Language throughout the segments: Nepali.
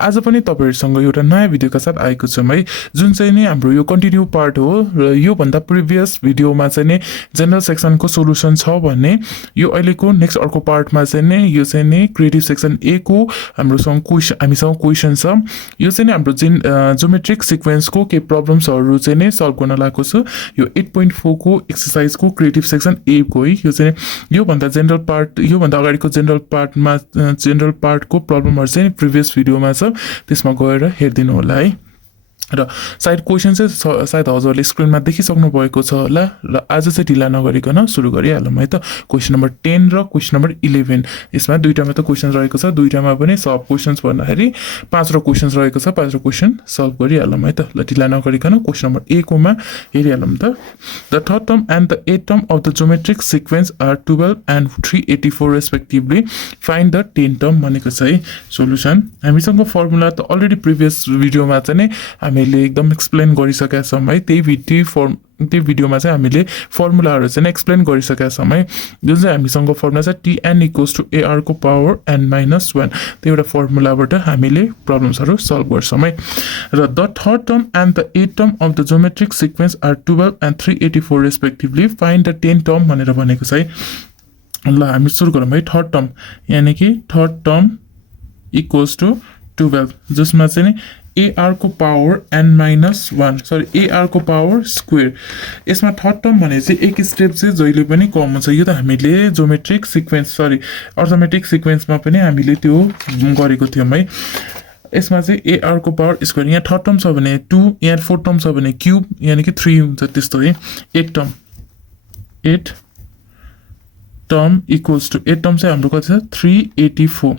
आज पनि तपाईहरुसँग एउटा नयाँ भिडियोका साथ आएको छु है, जुन चाहिँ नि हाम्रो यो कन्टिन्यू पार्ट हो र यो भन्दा प्रिभियस भिडियोमा चाहिँ नि जनरल सेक्सनको सोलुसन छ भने यो अहिलेको नेक्स्ट अर्को पार्टमा चाहिँ नि यो चाहिँ नि क्रिएटिभ सेक्सन ए को हामीसँग क्वेशन छ। यो चाहिँ नि हाम्रो ज्योमेट्रिक सिक्वेन्सको के प्रब्लम्सहरु चाहिँ नि सल्भ गर्न लागेको छु। यो 8.4 को एक्सरसाइजको क्रिएटिभ सेक्सन ए को है। यो चाहिँ यो भन्दा अगाडिको जेनरल पार्टको प्रब्लमहरु चाहिँ प्रिभियस भिडियोमा छ, त्यसमा गएर हेर्दिनु होला है। र साइड क्वेशन चाहिँ सायद हजुरले स्क्रिनमा देखिसक्नु भएको छ होला र आज चाहिँ ढिला नगरिकन सुरु गरिहालौँ है त। क्वेशन नम्बर 10 र क्वेशन नम्बर 11 यसमा दुईटामा त क्वेशन रहेको छ, दुईटामा पनि सब क्वेशन्स भन्दाखेरि 5 र क्वेशन्स रहेको छ, 5 र क्वेशन सल्भ गरिहालौँ है त। ल ढिला नगरिकन क्वेशन नम्बर 1 कोमा हेरिहालौँ त। The third term and the eighth term of the geometric sequence are 12 and 384 respectively, find the 10 term भनेको छ है। सोलुसन हामीसँग फर्मुला त अलरेडी प्रिभियस भिडियोमा चाहिँ नि हामीले एकदम एक्सप्लेन गरिसकेका छौँ है। त्यही भिडियोमा चाहिँ हामीले फर्मुलाहरू चाहिँ एक्सप्लेन गरिसकेका छौँ है। जुन चाहिँ हामीसँग फर्मुला छ tn इक्वल्स टु ar को पावर n माइनस 1, त्यो एउटा फर्मुलाबाट हामीले प्रब्लम्सहरू सल्भ गर्छौँ है। र the third term and the eighth term of the geometric sequence are 12 and 384 respectively, find the 10 term भनेर भनेको छ है। ल हामी सुरु गरौँ है। थर्ड टर्म यानी कि थर्ड टर्म इक्वल्स टु 12, जसमा चाहिँ नि ar को power n minus 1, sorry ar को पावर स्क्वेयर। यसमा थर्ड टर्म भने चाहिँ एक स्टेप चाहिँ जहिले पनि कम हुन्छ। यो त हामीले ज्योमेट्रिक सिक्वेन्स अर्थमेटिक सिक्वेन्समा पनि हामीले त्यो गरेको थियौँ है। यसमा चाहिँ ar को पावर स्क्वेयर, यहाँ थर्ड टर्म छ भने 2, यहाँ फोर्थ टर्म छ भने क्यूब यानी कि 3 हुन्छ त्यस्तो है। Eight term equals to eight term चाहिँ हाम्रो कति छ 384।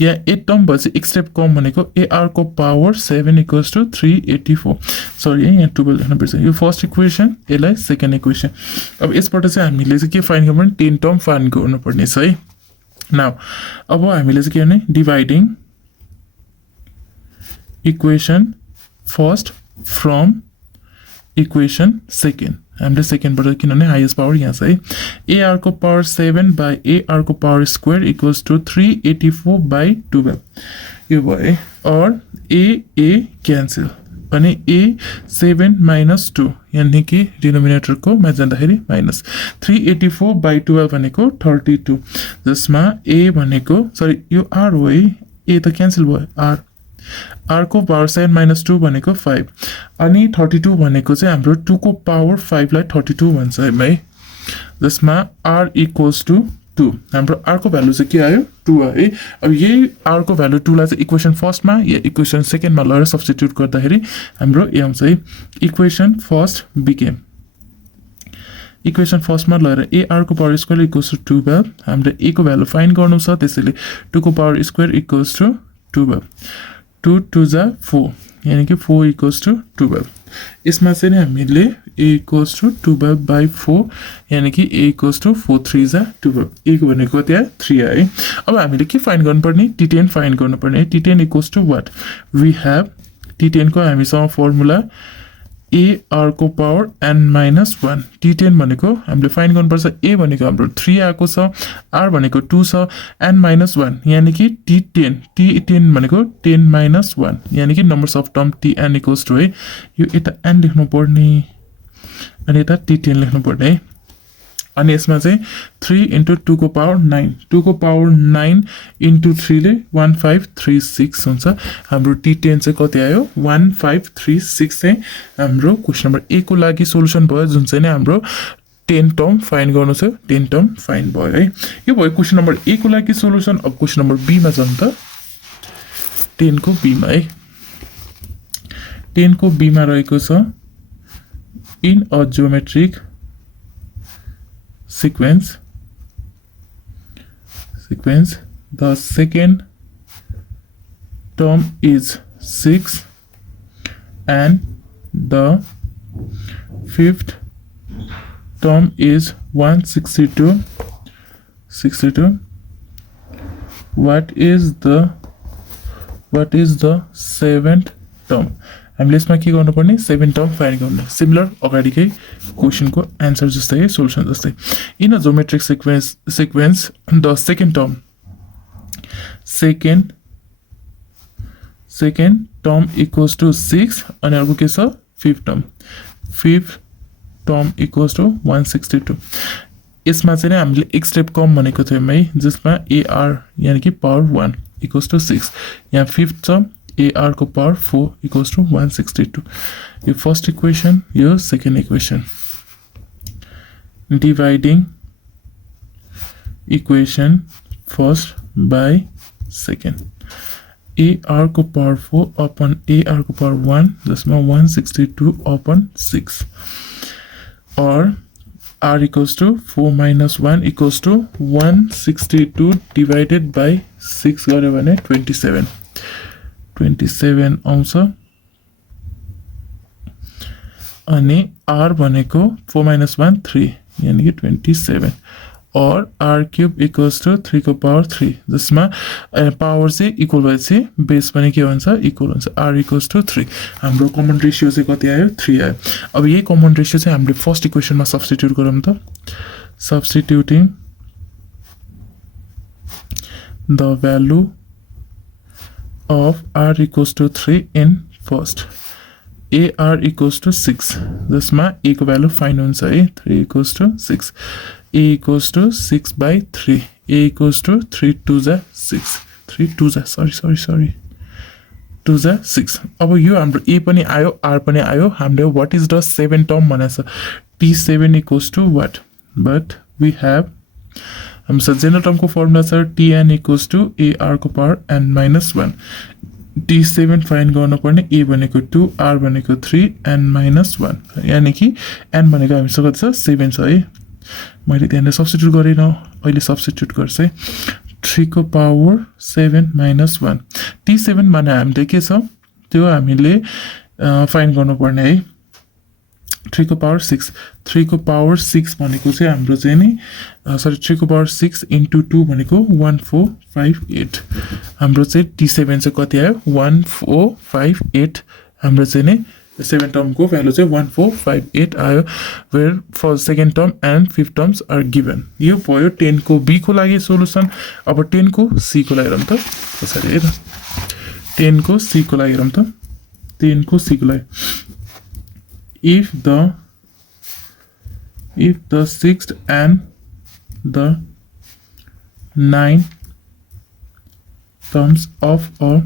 यहाँ एट टर्म भएपछि एक स्टेप कम भनेको ar को पावर 7 इक्वल्स टु 384। सरी है, यहाँ 12 लेख्नुपर्छ। यो फर्स्ट इक्वेसन, यसलाई सेकेन्ड इक्वेसन। अब यसबाट चाहिँ हामीले चाहिँ के फाइन्ड गर्नु पर्ने, 10 टर्म फाइन्ड गर्नुपर्ने छ है। नाउ अब हामीले चाहिँ के गर्ने, dividing equation first from equation second. हामीले सेकेन्डबाट किनभने हाइएस्ट पावर यहाँ छ है। ar को पावर 7 बाई ar को power square equals to 384 by 12 यो भयो। और a क्यान्सल अनि a 7 माइनस 2 यानी कि डिनोमिनेटरको मा जाँदाखेरि माइनस 384 बाई 12 भनेको 32, जसमा a भनेको सरी यो r हो है, a त क्यान्सल भयो, r को पावर 7 माइनस 2 भनेको 5 अनि 32 भनेको चाहिँ हाम्रो 2 को पावर 5 लाई 32 भन्छ है भाइ, जसमा r इक्वल्स टु 2। हाम्रो r को भ्यालु चाहिँ के आयो 2 है। अब यही r को भ्यालु 2 लाई चाहिँ इक्वेसन फर्स्टमा या इक्वेसन सेकेन्डमा लगेर सब्स्टिट्युट गर्दाखेरि हाम्रो ए आउँछ है। इक्वेसन फर्स्ट बिकेम, इक्वेसन फर्स्टमा लगेर ar को पावर स्क्वेयर इक्वल्स टु 12, हाम्रो a को भ्यालु फाइन्ड गर्नु छ, त्यसैले 2 को पावर स्क्वेयर इक्वल्स टु 12, 2 2 जा 4 यानी कि 4 इक्वल्स टु 12। यसमा चाहिँ हामीले a इक्वल्स टु 12 बाई 4 यानी कि a इक्वल्स टु 4 3 जा 12, a को भनेको त्यहाँ 3 है। अब हामीले के फाइन्ड गर्नुपर्ने, t10 फाइन्ड गर्नुपर्ने। t10 equals to what, we have t10 को हामीसँग फर्मुला ar को पावर n माइनस 1। t10 भनेको हामीले फाइन्ड गर्नुपर्छ, a भनेको हाम्रो 3 आएको छ, r भनेको 2 छ, n माइनस 1 यानी कि t10 भनेको 10 माइनस 1 यानी कि numbers of term tn equals to है। यो यता n लेख्नु पर्ने अनि यता t10 लेख्नु पर्ने है। अनि यसमा चाहिँ 3 इन्टु 2 को पावर 9, 2 को पावर 9 इन्टु 3 ले 1536 हुन्छ। हाम्रो t10 चाहिँ कति आयो 1536 चाहिँ हाम्रो क्वेसन नम्बर ए को लागि सोलुसन भयो, जुन चाहिँ हाम्रो 10 टर्म फाइन्ड गर्नु छ, 10 टर्म फाइन्ड भयो है। यो भयो क्वेसन नम्बर ए को लागि सोलुसन। अब क्वेसन नम्बर बी मा जाउँ त। 10 को बी मा है, 10 को बी मा रहेको छ in a geometric sequence, the second term is 6 and the fifth term is 162. What is the seventh term? हामीले यसमा के गर्नुपर्ने, 7 टर्म फाइन्ड गर्ने। सिमिलर अगाडिकै क्वेशनको आन्सर जस्तै, सोलुसन जस्तै। In a geometric sequence the second second term equals to 6 अनि अर्को के छ फिफ्थ टर्म इक्वल्स टु 162 यसमा चाहिँ हामीले एक स्टेप कम भनेको थियौँ है जसमा AR यानी कि पावर 1 इक्वल्स टु 6 यहाँ फिफ्थ टर्म AR को पावर 4 इक्वल्स टु 162 यो फर्स्ट इक्वेसन यो second equation dividing equation first by second AR को पावर 4 अपन AR को पावर 1 जसमा 162 अपन 6 और R equals to 4 minus 1 equals to 162 divided by 6 गऱ्यो भने 27 आउँछ अनि R भनेको 4 minus 1 3 यानी कि 27 और R cube equals to 3 को पावर 3 जसमा पावर चाहिँ इक्वल भएपछि बेस पनि के हुन्छ इक्वल हुन्छ R equals to 3 हाम्रो कमन रेशियो चाहिँ कति आयो 3 आयो अब यही कमन रेशियो चाहिँ हामीले फर्स्ट इक्वेसनमा सब्स्टिट्युट गरौँ त substituting the value of R equals to 3 in first AR equals to 6 जसमा A को भ्यालु फाइन्ड हुन्छ है 3 equals to 6 A equals to 6 by 3 A equals to 3 2 जा 6 3 2 जा sorry 2 जा 6 अब यो हाम्रो A पनि आयो R पनि आयो हामीले what is the 7 term भनेछ T7 equals to what but we have हाम्रो जनरल टर्मको फर्मुला छ Tn equals to AR को power n minus 1 T7 find गर्न पर्ने A भनेको 2 R भनेको 3 n minus 1 यानी कि n भनेको हामीसँग कति छ 7 छ है मैले त्यहाँ सब्स्टिट्युट गरेन अहिले सब्स्टिट्युट गर्छ है 3 को पावर 7 minus 1 T7 भने हामीले के छ त्यो हामीले फाइन्ड गर्नु पर्ने है 3 को पावर 6 3 को पावर 6 भनेको चाहिँ हाम्रो चाहिँ नि सरी 3 को पावर 6 into 2 भनेको 1458 हाम्रो चाहिँ T7 चाहिँ कति आयो 1458 हाम्रो चाहिँ नि 7 term को value चाहिँ 1458 आयो where for second term and fifth terms are given यो भयो 10 को B को लागि सोलुसन अब 10 को C को लागि हेरौँ त कसरी हेर 10 को C को लागि हेरौँ त 10 को C को लागि if the sixth and the ninth terms of a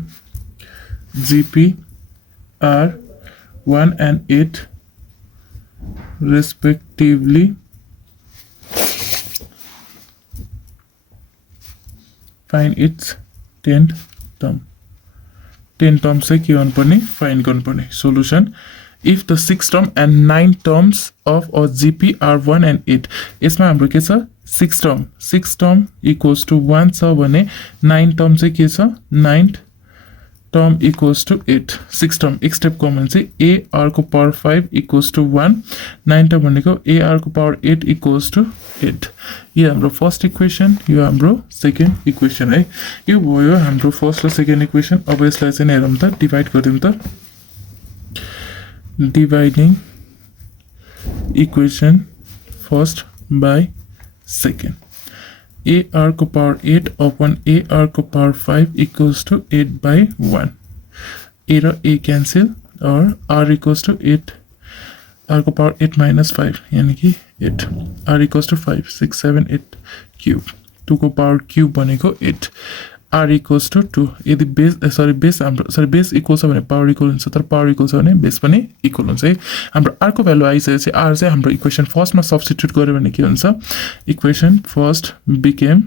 GP are 1 and 8 respectively find its 10th term 10 terms से के गर्नु पर्ने फाइन्ड गर्नु पर्ने solution if the 6th term and 9th terms of a GP are 1 and 8 यसमा हाम्रो के छ 6th term equals to 1 छ भने 9th term चाहिँ के छ 9th term equals to 8 6th term एक स्टेप कमन चाहिँ AR को power 5 equals to 1 9th term भनेको AR को पावर 8 equals to 8 यो हाम्रो फर्स्ट इक्वेसन यो हाम्रो सेकेन्ड इक्वेसन है यो भयो हाम्रो फर्स्ट र सेकेन्ड इक्वेसन अब यसलाई चाहिँ हेरौँ त डिभाइड गरिदिउँ त dividing equation first by second AR को power 8 upon AR को power 5 equals to 8 by 1 A र A cancel और R equals to 8 R को power 8 minus 5 यानी कि 8 R equals to 5 6 7 8 cube 2 को power cube बनेको 8 R equals to 2 यदि बेस इक्वल छ भने पावर इक्वल हुन्छ तर पावर इक्वल छ भने बेस पनि इक्वल हुन्छ है हाम्रो R को भ्यालु आइसकेपछि R चाहिँ हाम्रो इक्वेसन फर्स्टमा सब्स्टिट्युट गर्यो भने के हुन्छ इक्वेसन फर्स्ट बिकेम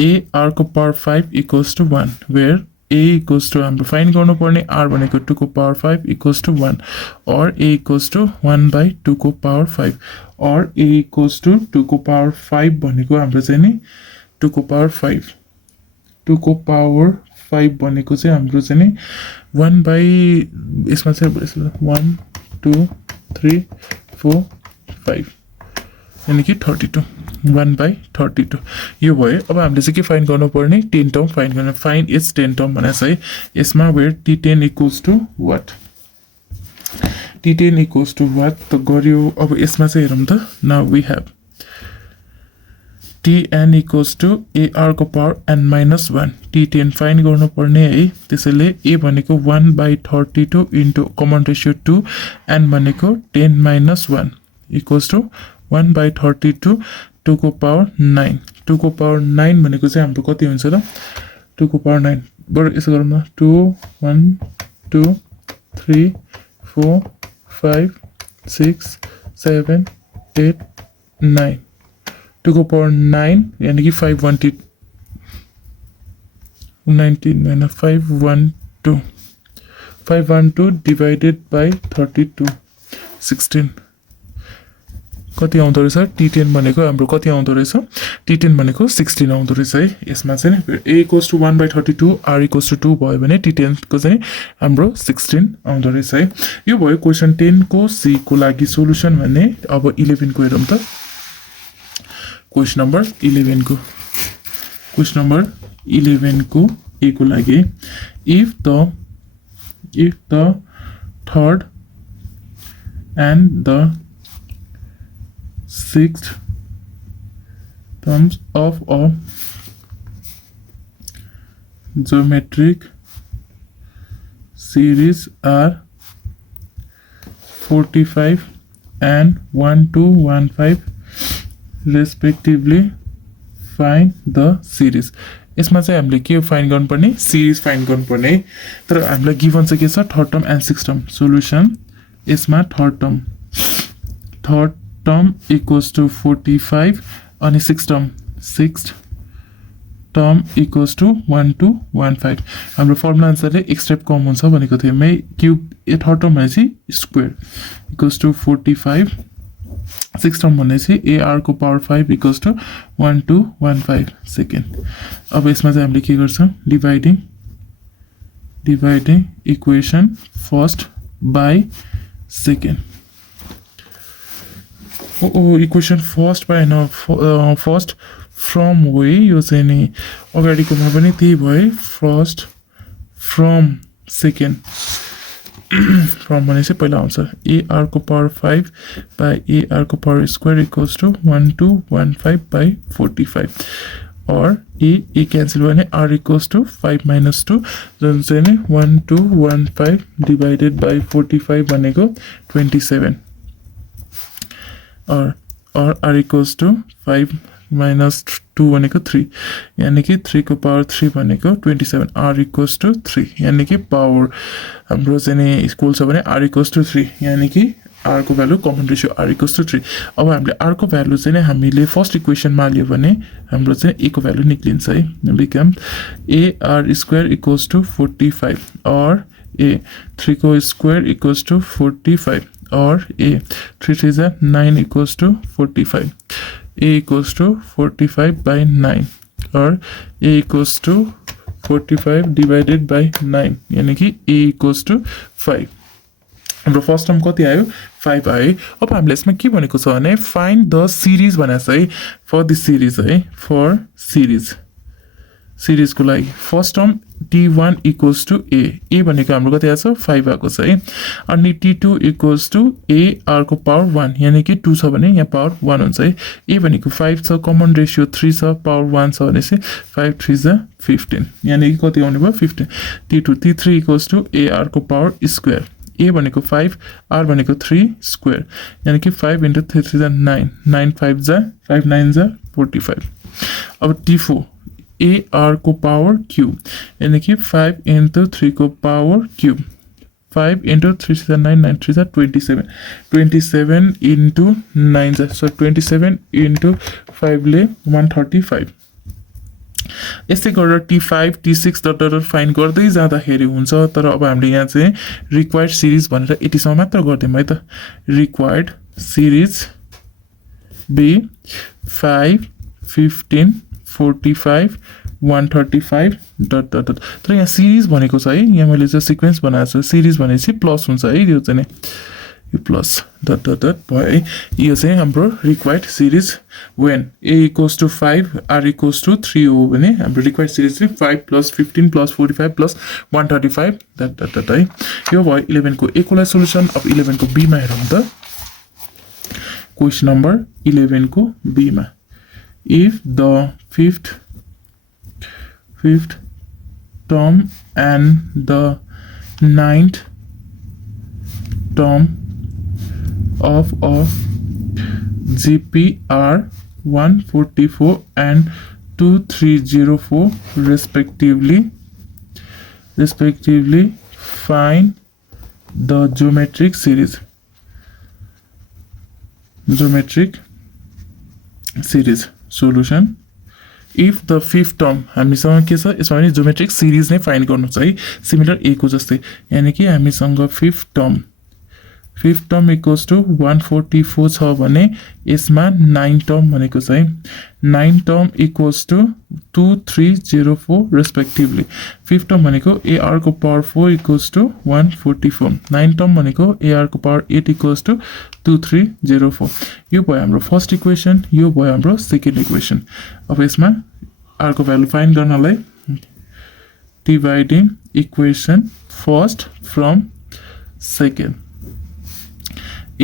AR को power 5 equals to 1 where A equals to हाम्रो फाइन्ड गर्नु पर्ने R भनेको 2 को power 5 equals to 1 or A equals to 1 by 2 को power 5 or A equals to 2 को पावर 5 भनेको हाम्रो चाहिँ नि 2 को पावर 5 2 को पावर 5 भनेको चाहिँ हाम्रो चाहिँ नि 1 by यसमा चाहिँ 1 2 3 4 5 यानी कि 32 1 by 32 यो भयो अब हामीले चाहिँ के फाइन्ड गर्नु पर्ने 10 टर्म फाइन्ड गर्न फाइन्ड इट्स 10 टर्म भनेछ है यसमा where T10 equals to what T10 equals to what त गर्यो अब यसमा चाहिँ हेरौँ त now we have tn equals to ar को power n minus 1 t10 find गर्नु पर्ने है त्यसैले a भनेको 1/32 into common ratio 2 n भनेको 10 minus 1 equals to 1/32 2 को पावर 9 2 को पावर 9 भनेको चाहिँ हाम्रो कति हुन्छ त 2 को पावर 9 बरु यसो गरौँ न 2 1 2 3 4 5 6 7 8 9 2 को power 9 यानी कि 512 512 divided by 32 16 कति आउँदो रहेछ t10 भनेको हाम्रो कति आउँदो रहेछ t10 भनेको 16 आउँदो रहेछ है यसमा चाहिँ a equals to 1/32 r equals to 2 भयो भने t10 को चाहिँ हाम्रो 16 आउँदो रहेछ है यो भयो क्वेशन 10 को c को लागि सोलुसन भने अब 11 को हेरौँ त क्वेशन नंबर 11 को क्वेशन नंबर 11 को a को लागि if the third and the sixth terms of a geometric series are 45 and 1215 respectively find the series यसमा चाहिँ हामीले के फाइन्ड गर्नुपर्ने सिरिज फाइन्ड गर्नुपर्ने तर हामीलाई गिभन चाहिँ के छ third term and sixth term solution यसमा थर्ड टर्म इक्वल्स टु 45 अनि सिक्स्थ टर्म इक्वल्स टु 1215 हाम्रो फर्मुला आन्सरले एक स्टेप कम हुन्छ भनेको थियो मै क्युब थर्ड टर्म भनेपछि square equals to 45 sixth term भनेपछि ar को पावर 5 इक्वल्स टु 1215 सेकेन्ड अब यसमा चाहिँ हामीले के गर्छौँ dividing equation first by second equation first by होइन फर्स्ट फ्रम वे यो चाहिँ नि अगाडिकोमा पनि त्यही भयो फर्स्ट फ्रम सेकेन्ड फ्रम भनेपछि पहिला आउँछ ar को पावर 5 बाई ar को power square equals to 1215 by 45 और ए क्यान्सल भयो भने r इक्वल्स टु 5 minus 2 जुन चाहिँ नि 1215 डिभाइडेड बाई 45 भनेको 27 और r इक्वल्स टु 5 minus 2 भनेको 3 यानी कि 3 को पावर 3 भनेको 27 r इक्वल्स टु 3 यानी कि पावर हाम्रो चाहिँ नि इक्वल छ भने r इक्वल्स टु 3 यानी कि r को value common ratio r equals to 3 अब हामीले r को भ्यालु चाहिँ नि हामीले फर्स्ट इक्वेसनमा हाल्यो भने हाम्रो चाहिँ a को भ्यालु निक्लिन्छ है become ar square equals to 45 और a 3 को स्क्वायर इक्वल्स टु 45 और a 3 3 is 9 equals to 45 a equals to 45 by 9 और a equals to 45 divided by 9 यानी कि a equals to 5 हाम्रो फर्स्ट टर्म कति आयो 5 आयो अब हामीले यसमा के भनेको छ भने फाइन्ड द सिरिज भनेको छ है फर द सिरिज है फर सिरिज को लागि first term t1 equals to a भनेको हाम्रो कति आछ 5 आएको छ है अनि t2 इक्वल्स टु ar को पावर 1 यानी कि 2 छ भने यहाँ पावर 1 हुन्छ है a भनेको 5 छ कमन रेशियो 3 छ पावर 1 छ भनेपछि 5 3 is 15 यानी कि कति आउने भयो 15 t3 इक्वल्स टु ar को पावर स्क्वायर a भनेको 5 r भनेको 3 स्क्वायर यानी कि 5 into 3 3 is 9 9 5 is 5 9 is 45 अब t4 ar को पावर क्यूब यानी कि 5 into 3 को power cube 5 into 3 is 9 9 3 is 27 27 into 9 is so 27 into 5 ले 135 यस्तै गरेर t5 t6 डट फाइन गर्दै जाँदाखेरि हुन्छ तर अब हामीले यहाँ चाहिँ रिक्वायर्ड सिरिज भनेर 80 सम्म मात्र गर्दियौँ है त required series be 5 15 45 135 dot dot dot तर यहाँ सिरिज भनेको छ है यहाँ मैले चाहिँ सिक्वेन्स बनाएको छु सिरिज भनेपछि प्लस हुन्छ है यो चाहिँ यो प्लस डट डट डट भयो है यो चाहिँ हाम्रो required series when a equals to 5 r equals to 3 हो भने हाम्रो रिक्वायर्ड सिरिज चाहिँ 5 plus 15 plus 45 plus 135 dot dot dot है यो भयो 11 को a को लागि सोलुसन अब 11 को b मा हेरौँ त क्वेशन नम्बर 11 को b मा if the fifth term and the ninth term of a GP are 144 and 2304 respectively, find the geometric series. Solution. If the fifth term हामीसँग के छ यसमा पनि ज्योमेट्रिक सिरिज नै फाइन्ड गर्नु छ है सिमिलर ए को जस्तै यानी कि हामीसँग फिफ्थ टर्म इक्वल्स टु 144 छ भने यसमा 9 टर्म भनेको छ है 9 term equals to 2304 respectively fifth term भनेको AR को पावर 4 इक्वल्स टु 144 9 टर्म भनेको AR को पावर 8 इक्वल्स टु 2304 यो भयो हाम्रो फर्स्ट इक्वेसन यो भयो हाम्रो सेकेन्ड इक्वेसन अब यसमा R को भ्यालु फाइन्ड गर्नलाई dividing equation first from second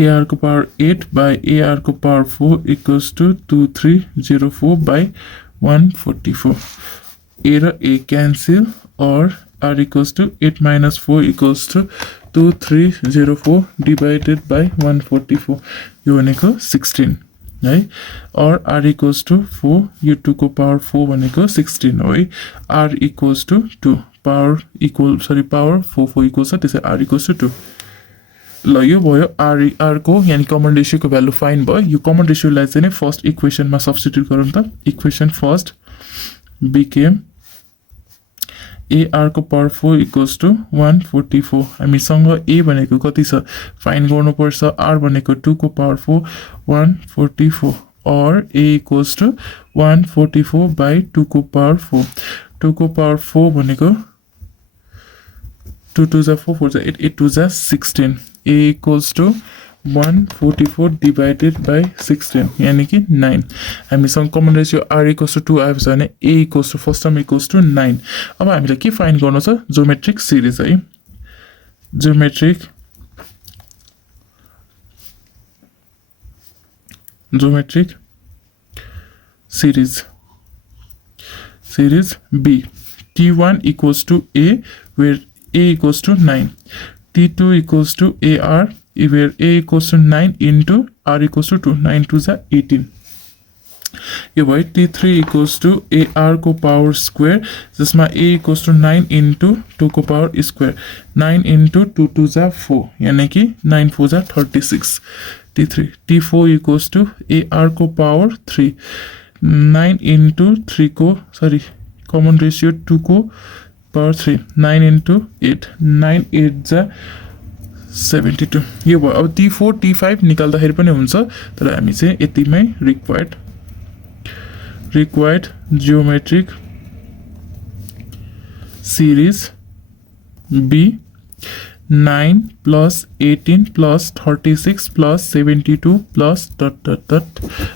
AR को power 8 by AR को power 4 equals to 2304 by 144. A र A cancel or R equals to 8 minus 4 equals to 2304 divided by 144. यो भनेको 16 है or R equals to 4 यो 2 को power 4 भनेको 16 हो है R equals to 2 power 4 equals to त्यसै R equals to 2 ल यो भयो R को यानी कमन रेशियो को भ्यालु फाइन्ड भयो यो कमन रेशियोलाई चाहिँ फर्स्ट इक्वेसनमा सब्स्टिट्युट गरौँ त इक्वेसन फर्स्ट बिकेम AR को पावर 4 इक्वल्स टु 144 हामीसँग A भनेको कति छ फाइन्ड गर्नुपर्छ R भनेको 2 को power 4 144 or A equals to 144 by 2 को पावर 4 2 को पावर 4 भनेको 2 2 जा 4 4 जा 8 8 2 जा 16 A equals to 144 divided by 16 यानी कि 9 हामीसँग common ratio R equals to 2 आएछ भने A equals to first term equals to 9 अब हामीले के फाइन्ड गर्नु छ ज्योमेट्रिक सिरिज है geometric series B T1 equals to A where A equals to 9 T2 equals to AR where A equals to 9 into R equals to 2 9 2 is 18 यो भयो T3 equals to AR को पावर स्क्वायर जसमा A equals to 9 into 2 को पावर स्क्वायर 9 into 2 2 is 4 यानी कि 9 4 is 36 T3 T4 equals to AR को पावर 3 9 into 3 को कमन रेशियो 2 को पावर 3 9 into 8 9 8 जा 72 यो भयो अब T4 T5 निकाल्दाखेरि पनि हुन्छ तर हामी चाहिँ यतिमै required geometric series B 9 plus 18 plus 36 plus 72 plus ...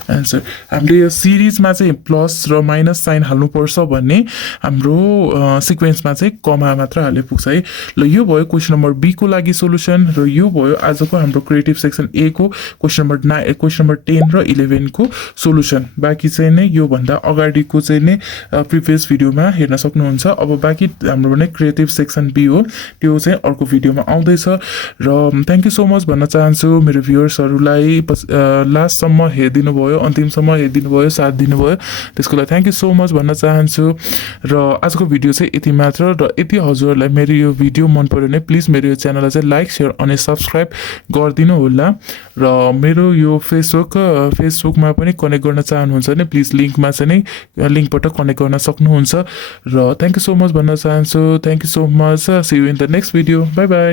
answer हामीले यो सिरिजमा चाहिँ प्लस र माइनस साइन हाल्नु पर्छ भन्ने हाम्रो सिक्वेन्समा चाहिँ कमा मात्र हाले पुग्छ है ल यो भयो क्वेशन नम्बर बी को लागि सोलुसन र यो भयो आजको हाम्रो क्रिएटिभ सेक्सन ए को क्वेशन नम्बर 10 र 11 को सोलुसन बाँकी चाहिँ नै यो भन्दा अगाडिको चाहिँ नै प्रिभियस भिडियोमा हेर्न सक्नुहुन्छ अब बाँकी हाम्रो भने क्रिएटिभ सेक्सन बी हो त्यो चाहिँ अर्को भिडियोमा आउँदैछ र थ्यांक यू सो मच भन्न चाहन्छु मेरो भ्युअर्सहरुलाई लास्टसम्म हेरिदिनु भयो अन्तिमसम्म हेरिदिनु भयो साथ दिनु भयो त्यसको लागि थ्यांक यू सो मच भन्न चाहन्छु र आजको भिडियो चाहिँ यति मात्र र यति हजुरहरुलाई मेरो यो भिडियो मन पर्यो भने प्लिज मेरो यो च्यानललाई चाहिँ लाइक शेयर अनि सब्स्क्राइब गरिदिनु होला र मेरो यो फेसबुकमा पनि कनेक्ट गर्न चाहनुहुन्छ भने प्लिज लिंकमा चाहिँ लिंकबाट कनेक्ट गर्न सक्नुहुन्छ र थ्यांक यू सो मच भन्न चाहन्छु thank you so much see you in the next video bye bye